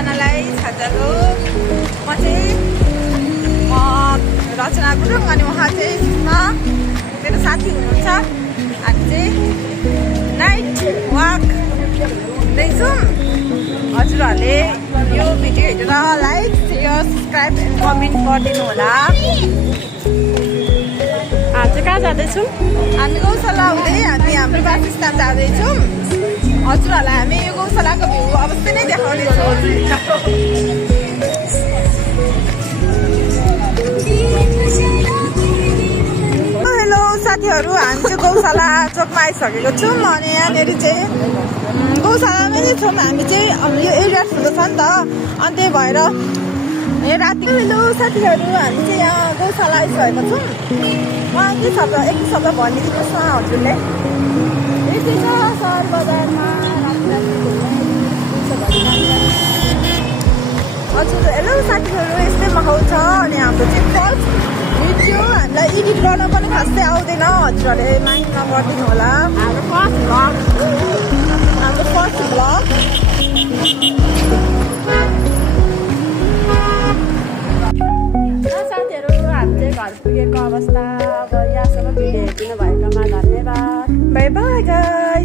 सबैजनालाई छाजाको म रचना गुरुङ अनि उहाँ चाहिँ सुषमा मेरो साथी हुनुहुन्छ। हामी चाहिँ नाइट वाक हुँदैछौँ। हजुरहरूले यो भिडियो हेरेर like share subscribe and comment गरिदिनु होला। हामी चाहिँ कहाँ जाँदैछौँ? हामी गौशाला हुँदै हामी हाम्रो वासस्थान जाँदैछौँ। हजुरहरूलाई हामी यो गौशालाको भ्यू अवश्य नै देखाउनेछौँ। हेलो साथीहरू, हामी चाहिँ गौशाला चोकमा आइसकेको छौँ अनि यहाँनिर चाहिँ गौशालामै नै छौँ। हामी चाहिँ यो एरिया ठुलो छ नि त, अनि त्यही भएर राति। हेलो साथीहरू, हामी चाहिँ यहाँ गौशाला आइसकेको छौँ। उहाँ के शब्द एक शब्द भनिदिनुहोस् न हजुरले। यस्तै छ सहर बजारमा हजुर। हेलो साथीहरू, यस्तै माहौल छ अनि हाम्रो चाहिँ फर्स्ट भिडियो हामीलाई एडिट गर्न पनि खासै आउँदैन। हजुरहरूले माइन्ड नगरिदिनु होला। हाम्रो फर्स्ट भ्लग साथीहरू, हामी चाहिँ घर पुगेको अवस्था। अब यहाँसम्म भिडियो हेरिदिनु भएकोमा धन्यवाद। By by guys.